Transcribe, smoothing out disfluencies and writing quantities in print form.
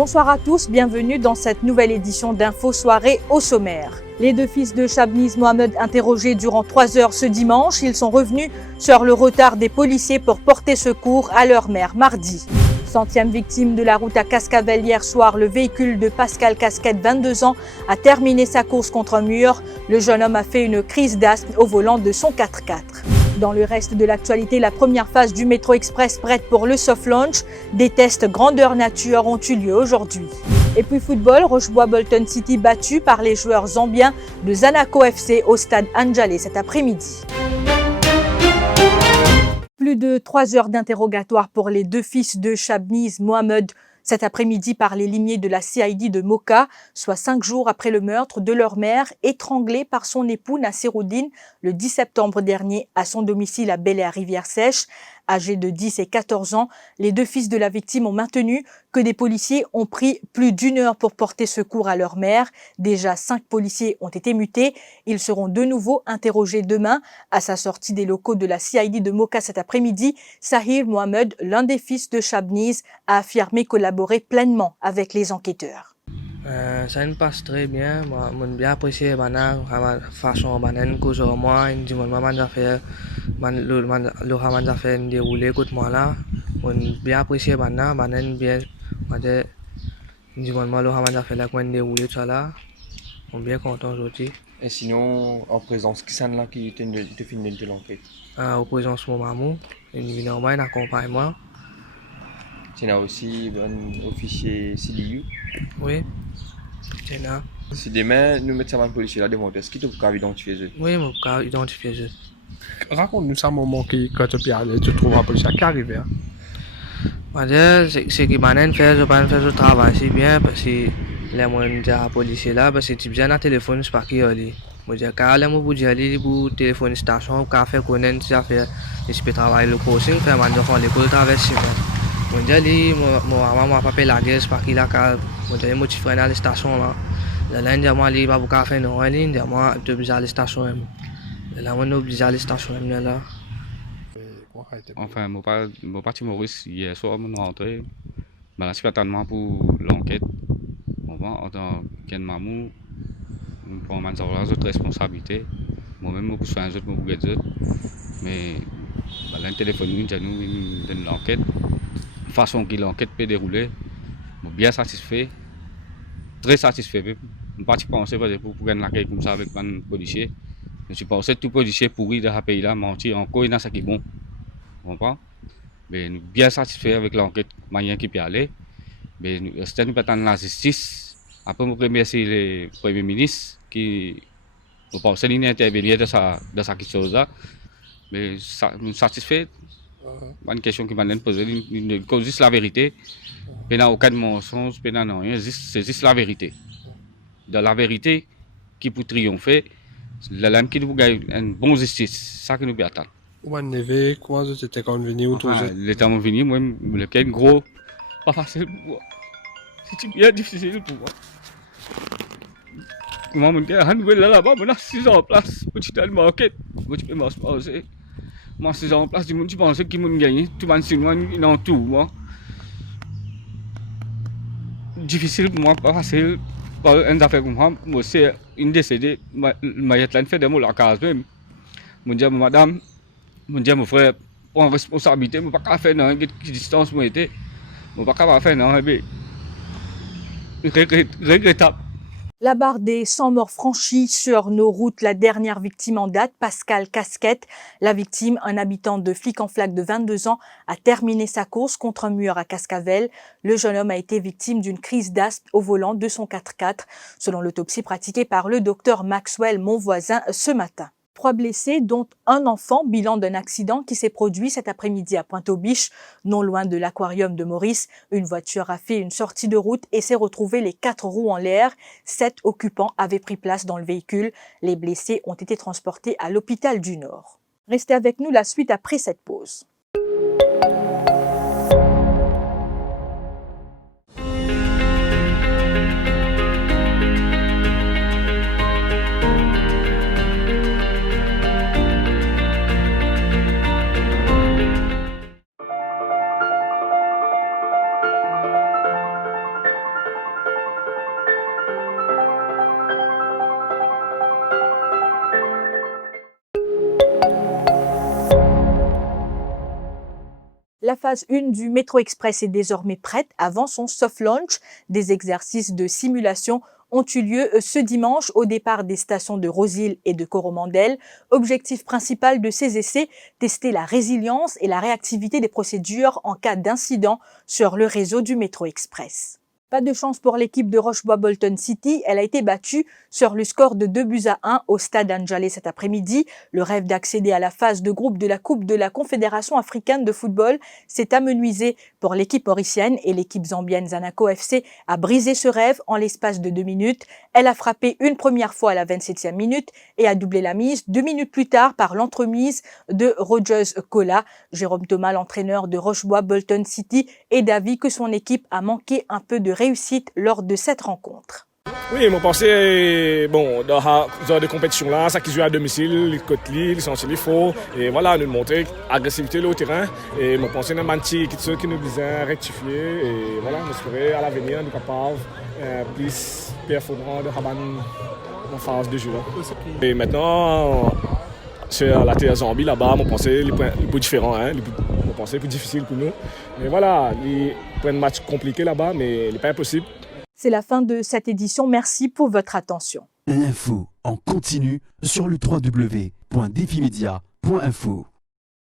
Bonsoir à tous, bienvenue dans cette nouvelle édition d'Info Soirée au sommaire. Les deux fils de Shabniz Mohamed interrogés durant 3 heures ce dimanche, ils sont revenus sur le retard des policiers pour porter secours à leur mère mardi. 100e victime de la route à Cascavel hier soir, le véhicule de Pascal Casquette, 22 ans, a terminé sa course contre un mur. Le jeune homme a fait une crise d'asthme au volant de son 4x4. Dans le reste de l'actualité, la première phase du métro express prête pour le soft launch. Des tests grandeur nature ont eu lieu aujourd'hui. Et puis football, Rochebois-Bolton City battu par les joueurs zambiens de Zanaco FC au stade Anjalé cet après-midi. Plus de 3 heures d'interrogatoire pour les deux fils de Shabniz Mohamed cet après-midi par les limiers de la CID de Moka, soit 5 jours après le meurtre de leur mère, étranglée par son époux Nassiroudine le 10 septembre dernier à son domicile à Bel-Air-Rivière-Sèche. Âgés de 10 et 14 ans, les deux fils de la victime ont maintenu que des policiers ont pris plus d'1 heure pour porter secours à leur mère. Déjà 5 policiers ont été mutés. Ils seront de nouveau interrogés demain. À sa sortie des locaux de la CID de Moka cet après-midi, Sahir Mohamed, l'un des fils de Shabniz, a affirmé collaborer pleinement avec les enquêteurs. Ça me passe très bien. Moi, j'ai bien apprécié la façon dont cause moi, le fait dérouler contre moi là. J'ai bien apprécié bien, bien, le fait la dérouler ça là. On est bien content aujourd'hui. Et sinon, en présence, qui c'est là qui te finit de l'enquête? En présence de mon maman, évidemment, il accompagne moi. Tu as aussi un officier CDU. Oui, c'est là. Si demain, nous mettons un policier là devant, est-ce qu'il te peut identifier eux? Oui, je peux identifier eux. Raconte-nous ça, un moment quand tu trouves un policier qui arrive. C'est que je travaille si bien parce que les gens policiers là, parce que tu viens à téléphone, c'est pas qui est. Moi, je quand les gens pour téléphone station, café, connaître, ça fait, je peux travailler le crossing, faire mon l'école traverser. Moi, maman papa la guerre, c'est pas qui là, moi, je motivé à la station là. La ligne de moi, il va pour café, non, la ligne de moi, tu obligé à la station. Là, on est obligé à la station là. Enfin, mon parti Maurice, hier soir, je suis rentré. Je suis attendant pour l'enquête. En tant que maman, je prends une autre responsabilité. Moi-même, je suis un autre, je suis mais le téléphone, nous donne l'enquête. La façon que l'enquête peut dérouler, je suis bien satisfait. Très satisfait. Je ne pas penser pour gagner l'enquête comme ça avec un policier. Je suis pensé que tout policier pourri dans ce pays-là, mentir encore, il y a ça qui est bon. Vous comprenez? Mais nous sommes bien satisfaits avec l'enquête manière qui peut aller. Mais nous restons attendre la justice. Après, nous remercions le Premier ministre qui nous pense qu'il intervenir dans cette chose-là. Mais nous sommes satisfaits. Une question qui m'a posée, c'est juste la vérité. Il n'y a aucun mensonge, il n'y a rien, c'est juste la vérité. Dans la vérité qui peut triompher, la lame qui nous gagne une bonne justice, c'est ça que nous attendons. Comment tu étais convenu ou tout ça? L'état venu, moi, lequel gros, pas facile pour moi. C'est bien difficile pour moi. Moi, je suis là-bas, je suis 6 ans en place, je suis tellement enquête, je peux m'en passer. Moi, 6 ans en place, je pense qu'ils m'ont gagné, tout le monde sur moi, ils ont tout, moi. Difficile pour moi, pas facile. Pour une affaire comme moi, c'est une décédée, je fait des mots à la case même. Je dis à madame, je dis à mon frère, pour une responsabilité, je ne peux pas faire dans quelle distance je était. Je ne peux pas faire dans regrettable. La barre des 100 morts franchie sur nos routes, la dernière victime en date, Pascal Casquette. La victime, un habitant de Flic-en-Flac de 22 ans, a terminé sa course contre un mur à Cascavel. Le jeune homme a été victime d'une crise d'asthme au volant de son 4x4, selon l'autopsie pratiquée par le docteur Maxwell Monvoisin ce matin. 3 blessés, dont un enfant, bilan d'un accident qui s'est produit cet après-midi à Pointe-aux-Biches, non loin de l'aquarium de Maurice. Une voiture a fait une sortie de route et s'est retrouvée les 4 roues en l'air. 7 occupants avaient pris place dans le véhicule. Les blessés ont été transportés à l'hôpital du Nord. Restez avec nous, la suite après cette pause. La phase 1 du Métro Express est désormais prête avant son soft launch. Des exercices de simulation ont eu lieu ce dimanche au départ des stations de Rosil et de Coromandel. Objectif principal de ces essais, tester la résilience et la réactivité des procédures en cas d'incident sur le réseau du Métro Express. Pas de chance pour l'équipe de Rochebois-Bolton City, elle a été battue sur le score de 2-1 au stade Anjalé cet après-midi. Le rêve d'accéder à la phase de groupe de la Coupe de la Confédération africaine de football s'est amenuisé pour l'équipe mauricienne et l'équipe zambienne Zanaco FC a brisé ce rêve en l'espace de 2 minutes. Elle a frappé une première fois à la 27e minute et a doublé la mise 2 minutes plus tard par l'entremise de Rogers Kola. Jérôme Thomas, l'entraîneur de Rochebois-Bolton City, est d'avis que son équipe a manqué un peu de réussite lors de cette rencontre. Oui, mon pensée, bon, dans ce genre de compétition-là, ça qui joue à domicile, les côtes ils sont sur les faux, et voilà, nous montrer agressivité au terrain, et mon pensée, c'est un petit qui nous disait rectifier, et voilà, on espérait à l'avenir, nous capables, plus performants de Raban en phase de jeu. Et maintenant, sur la terre Zambie, là-bas, mon pensée, les points plus différents, mon pensée plus difficile pour nous. Mais voilà, les points de match compliqués là-bas, mais il n'est pas impossible. C'est la fin de cette édition. Merci pour votre attention. L'info en continu sur le www.defimedia.info.